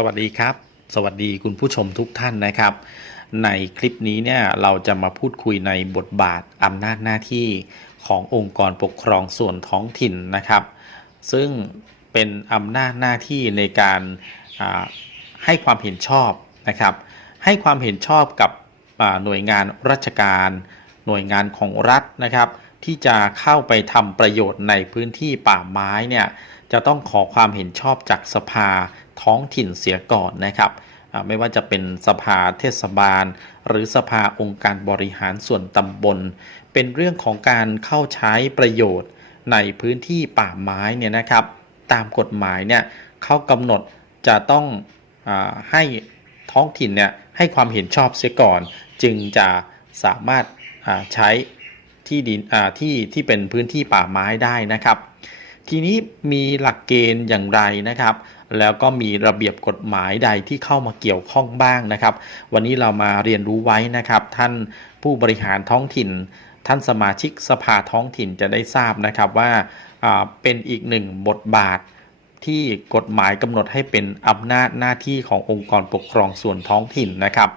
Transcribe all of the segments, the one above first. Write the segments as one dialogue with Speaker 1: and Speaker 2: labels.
Speaker 1: สวัสดีครับ สวัสดีคุณผู้ชมทุกท่านนะครับ ในคลิปนี้เนี่ยเราจะมาพูดคุยในบทบาทอำนาจหน้าที่ขององค์กรปกครองส่วนท้องถิ่นนะครับ ซึ่งเป็นอำนาจหน้าที่ในการให้ความเห็นชอบนะครับ ให้ความเห็นชอบกับหน่วยงานราชการ หน่วยงานของรัฐนะครับ ที่จะเข้าไปทำประโยชน์ในพื้นที่ป่าไม้เนี่ยจะต้องขอความเห็นชอบจากสภา ท้องถิ่นเสียก่อนนะครับไม่ว่าจะเป็นสภาเทศบาล หรือสภาองค์การบริหารส่วนตำบล เป็นเรื่องของการเข้าใช้ประโยชน์ในพื้นที่ป่าไม้เนี่ยนะครับ ตามกฎหมายเนี่ยเขากำหนดจะต้องอให้ท้องถิ่นเนี่ยให้ความเห็นชอบเสียก่อน จึงจะสามารถใช้ที่ดินที่ที่เป็นพื้นที่ป่าไม้ได้นะครับ ทีนี้มีหลักเกณฑ์อย่างไรนะครับ แล้วก็มีระเบียบกฎหมายใดที่เข้ามาเกี่ยวข้องบ้างนะครับ วันนี้เรามาเรียนรู้ไว้นะครับ ท่านผู้บริหารท้องถิ่น ท่านสมาชิกสภาท้องถิ่นจะได้ทราบนะครับว่าเป็นอีกหนึ่งบทบาทที่กฎหมายกำหนดให้เป็นอำนาจหน้าที่ขององค์กรปกครองส่วนท้องถิ่นนะครับ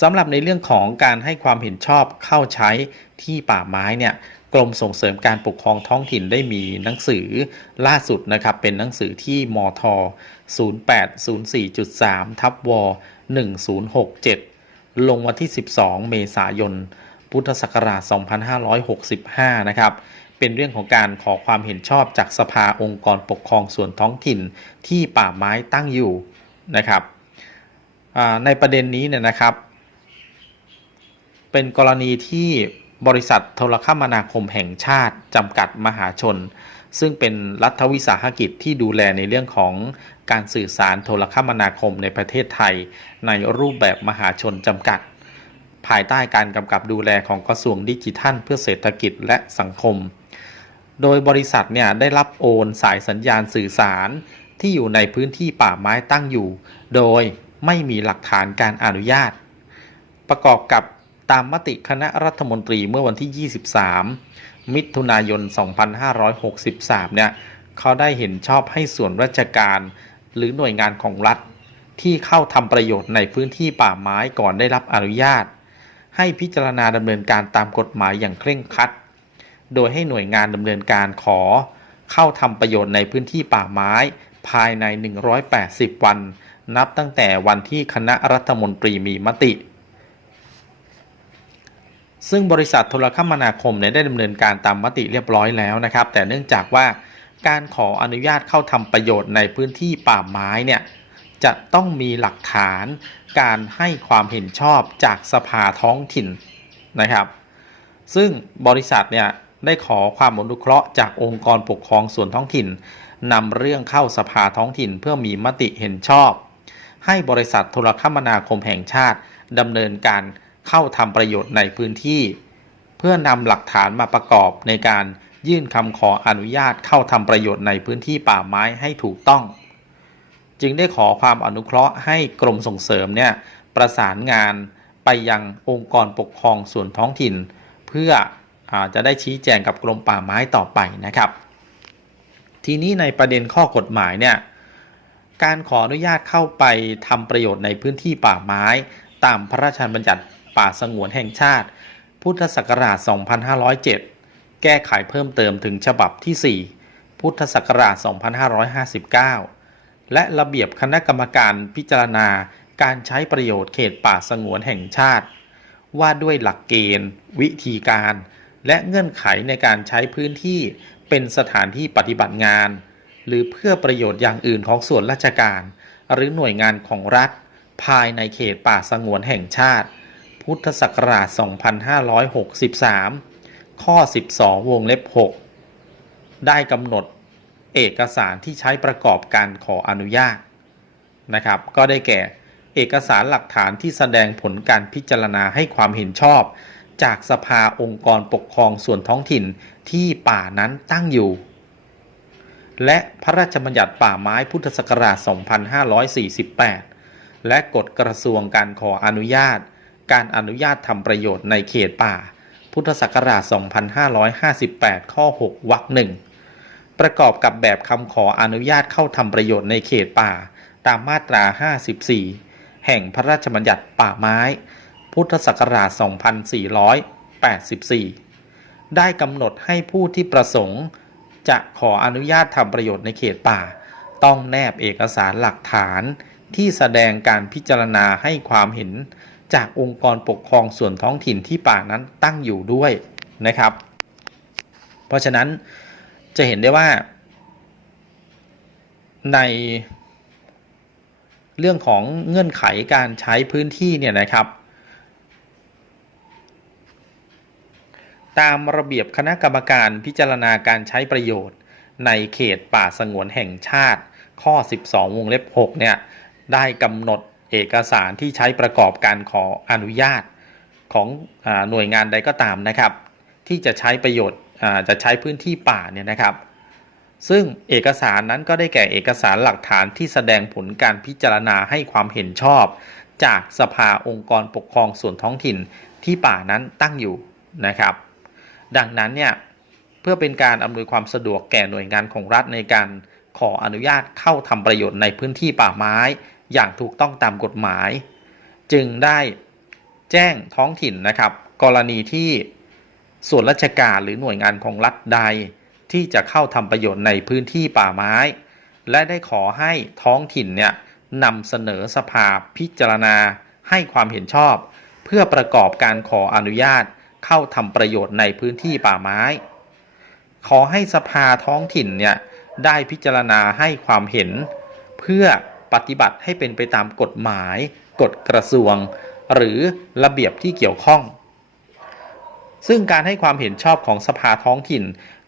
Speaker 1: สำหรับในเรื่องของการให้ความเห็นชอบเข้าใช้ที่ป่าไม้เนี่ย กรมส่งเสริมการปกครองท้องถิ่นได้มีหนังสือล่าสุดนะครับเป็นหนังสือที่มท 0804.3 ทับว 1067 ลงวันที่ 12 เมษายน พุทธศักราช 2565 นะครับเป็นเรื่องของการขอความเห็นชอบจากสภาองค์กรปกครองส่วนท้องถิ่นที่ป่าไม้ตั้งอยู่นะครับในประเด็นนี้เนี่ยนะครับ เป็นกรณีที่ บริษัทโทรคมนาคมแห่งชาติ จำกัดมหาชน ซึ่งเป็นรัฐวิสาหกิจที่ดูแลในเรื่องของการสื่อสารโทรคมนาคมในประเทศไทย ในรูปแบบมหาชนจำกัด ภายใต้การกำกับดูแลของกระทรวงดิจิทัล เพื่อเศรษฐกิจและสังคม โดยบริษัทเนี่ยได้รับโอนสายสัญญาณสื่อสารที่อยู่ในพื้นที่ป่าไม้ตั้งอยู่ โดยไม่มีหลักฐานการอนุญาต ประกอบกับ ตามมติคณะรัฐมนตรีเมื่อวันที่ 23 มิถุนายน 2563 เนี่ยเขาได้เห็นชอบให้ส่วนราชการหรือหน่วยงานของรัฐ ที่เข้าทำประโยชน์ในพื้นที่ป่าไม้ก่อนได้รับอนุญาต ให้พิจารณาดำเนินการตามกฎหมายอย่างเคร่งครัด โดยให้หน่วยงานดำเนินการขอ เข้าทำประโยชน์ในพื้นที่ป่าไม้ภายใน 180 วัน นับตั้งแต่วันที่คณะรัฐมนตรีมีมติ ซึ่งบริษัทโทรคมนาคมเนี่ยได้ดำเนินการตามมติเรียบร้อยแล้วนะครับ แต่เนื่องจากว่าการขออนุญาตเข้าทำประโยชน์ในพื้นที่ป่าไม้เนี่ยจะต้องมีหลักฐานการให้ความเห็นชอบจากสภาท้องถิ่นนะครับ ซึ่งบริษัทเนี่ยได้ขอความอนุเคราะห์จากองค์กรปกครองส่วนท้องถิ่นนำเรื่องเข้าสภาท้องถิ่นเพื่อมีมติเห็นชอบ ให้บริษัทโทรคมนาคมแห่งชาติดำเนินการ เข้าทำประโยชน์ในพื้นที่ เพื่อนำหลักฐานมาประกอบในการยื่นคำขออนุญาตเข้าทำประโยชน์ในพื้นที่ป่าไม้ให้ถูกต้อง จึงได้ขอความอนุเคราะห์ให้กรมส่งเสริมเนี่ยประสานงานไปยังองค์กรปกครองส่วนท้องถิ่น เพื่ออจะได้ชี้แจงกับกรมป่าไม้ต่อไปนะครับ ทีนี้ในประเด็นข้อกฎหมายเนี่ยการขออนุญาตเข้าไปทำประโยชน์ในพื้นที่ป่าไม้ ตามพระราชบัญญัติ ป่าสงวนแห่งชาติ พุทธศักราช 2507 แก้ไขเพิ่มเติมถึงฉบับที่ 4 พุทธศักราช 2559 และระเบียบคณะกรรมการพิจารณาการใช้ประโยชน์เขตป่าสงวนแห่งชาติ ว่าด้วยหลักเกณฑ์ วิธีการ และเงื่อนไขในการใช้พื้นที่เป็นสถานที่ปฏิบัติงาน หรือเพื่อประโยชน์อย่างอื่นของส่วนราชการ หรือหน่วยงานของรัฐ ภายในเขตป่าสงวนแห่งชาติ พุทธศักราช 2563 ข้อ 12 วงเล็บ 6 ได้กำหนดเอกสารที่ใช้ประกอบการขออนุญาตนะครับ ก็ได้แก่เอกสารหลักฐานที่แสดงผลการพิจารณาให้ความเห็นชอบ จากสภาองค์กรปกครองส่วนท้องถิ่นที่ป่านั้นตั้งอยู่ และพระราชบัญญัติป่าไม้พุทธศักราช 2548 และกฎกระทรวงการขออนุญาต การอนุญาตทำประโยชน์ในเขตป่า พุทธศักราช 2558 ข้อ 6 วรรคหนึ่งประกอบกับแบบคำขออนุญาตเข้าทำประโยชน์ในเขตป่า ตามมาตรา 54 แห่งพระราชบัญญัติป่าไม้ พุทธศักราช 2484 ได้กำหนดให้ผู้ที่ประสงค์ จะขออนุญาตทำประโยชน์ในเขตป่า ต้องแนบเอกสารหลักฐานที่แสดงการพิจารณาให้ความเห็น จากองค์กรปกครองส่วนท้องถิ่นที่ป่านั้นตั้งอยู่ด้วยนะครับ เพราะฉะนั้นจะเห็นได้ว่า ในเรื่องของเงื่อนไขการใช้พื้นที่เนี่ยนะครับ ตามระเบียบคณะกรรมการพิจารณาการใช้ประโยชน์ ในเขตป่าสงวนแห่งชาติ ข้อ 12 วงเล็บ 6 เนี่ย ได้กำหนด เอกสารที่ใช้ประกอบการขออนุญาตของอหน่วยงานใดก็ตามนะครับ ที่จะใช้ประโยชน์จะใช้พื้นที่ป่าเนี่ยนะครับ ซึ่งเอกสารนั้นก็ได้แก่เอกสารหลักฐานที่แสดงผลการพิจารณาให้ความเห็นชอบ จากสภาองค์กรปกครองส่วนท้องถิ่นที่ป่านั้นตั้งอยู่นะครับ ดังนั้นเนี่ยเพื่อเป็นการอำนวยความสะดวกแก่หน่วยงานของรัฐในการขออนุญาตเข้าทำประโยชน์ในพื้นที่ป่าไม้ อย่างถูกต้องตามกฎหมาย จึงได้แจ้งท้องถิ่นนะครับ กรณีที่ส่วนราชการหรือหน่วยงานของรัฐใดที่จะเข้าทำประโยชน์ในพื้นที่ป่าไม้ และได้ขอให้ท้องถิ่นเนี่ยนำเสนอสภาพิจารณาให้ความเห็นชอบ เพื่อประกอบการขออนุญาตเข้าทำประโยชน์ในพื้นที่ป่าไม้ ขอให้สภาท้องถิ่นเนี่ยได้พิจารณาให้ความเห็น เพื่อ ปฏิบัติให้เป็นไปตามกฎหมาย กฎกระทรวง หรือระเบียบที่เกี่ยวข้อง ซึ่งการให้ความเห็นชอบของสภาท้องถิ่น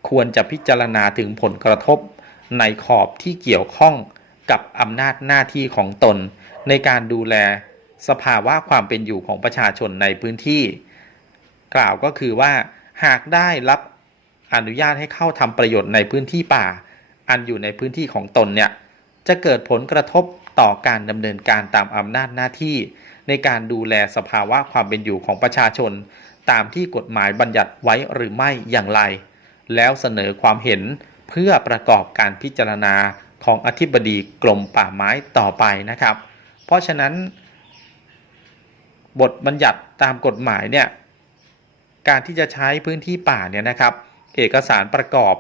Speaker 1: ควรจะพิจารณาถึงผลกระทบ ในขอบที่เกี่ยวข้องกับอำนาจหน้าที่ของตน ในการดูแลสภาวะความเป็นอยู่ของประชาชนในพื้นที่ กล่าวก็คือว่า หากได้รับอนุญาตให้เข้าทำประโยชน์ในพื้นที่ป่า อันอยู่ในพื้นที่ของตนเนี่ย จะเกิดผลกระทบต่อการดำเนินการตามอำนาจหน้าที่ ในการดูแลสภาวะความเป็นอยู่ของประชาชน ตามที่กฎหมายบัญญัติไว้หรือไม่อย่างไร แล้วเสนอความเห็นเพื่อประกอบการพิจารณาของอธิบดีกรมป่าไม้ต่อไปนะครับ เพราะฉะนั้น บทบัญญัติตามกฎหมายเนี่ยการที่จะใช้พื้นที่ป่าเนี่ยนะครับ เอกสารประกอบ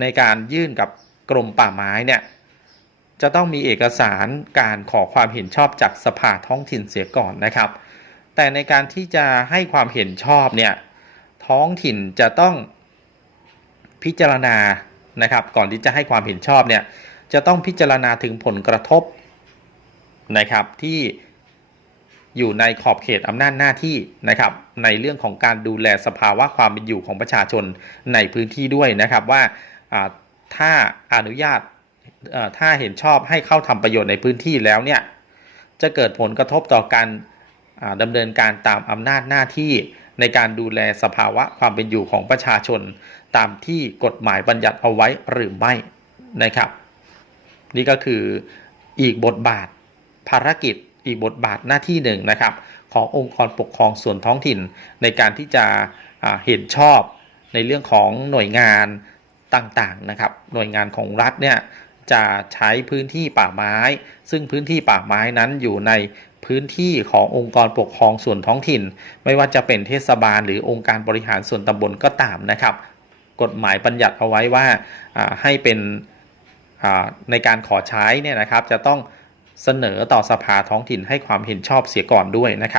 Speaker 1: ในการยื่นกับกรมป่าไม้เนี่ย จะต้องมีเอกสารการขอความเห็นชอบจากสภาท้องถิ่นเสียก่อนนะครับ แต่ในการที่จะให้ความเห็นชอบเนี่ยท้องถิ่นจะต้องพิจารณานะครับ ก่อนที่จะให้ความเห็นชอบเนี่ยจะต้องพิจารณาถึงผลกระทบนะครับที่อยู่ในขอบเขตอำนาจหน้าที่นะครับในเรื่องของการดูแลสภาวะความเป็นอยู่ของประชาชนในพื้นที่ด้วยนะครับว่าถ้าอนุญาต ถ้าเห็นชอบให้เข้าทำประโยชน์ในพื้นที่แล้วเนี่ยจะเกิดผลกระทบต่อการดำเนินการตามอำนาจหน้าที่ในการดูแลสภาวะความเป็นอยู่ของประชาชน ตามที่กฎหมายบัญญัติเอาไว้หรือไม่นะครับ นี่ก็คืออีกบทบาทภารกิจอีกบทบาทหน้าที่หนึ่งนะครับ ขององค์กรปกครองส่วนท้องถิ่น ในการที่จะเห็นชอบในเรื่องของหน่วยงานต่างๆนะครับ หน่วยงานของรัฐเนี่ย จะใช้พื้นที่ป่าไม้ ซึ่งพื้นที่ป่าไม้นั้นอยู่ในพื้นที่ขององค์กรปกครองส่วนท้องถิ่น ไม่ว่าจะเป็นเทศบาลหรือองค์การบริหารส่วนตำบลก็ตามนะครับ กฎหมายบัญญัติเอาไว้ว่าให้เป็นในการขอใช้เนี่ยนะครับจะต้องเสนอต่อสภาท้องถิ่นให้ความเห็นชอบเสียก่อนด้วยนะครับ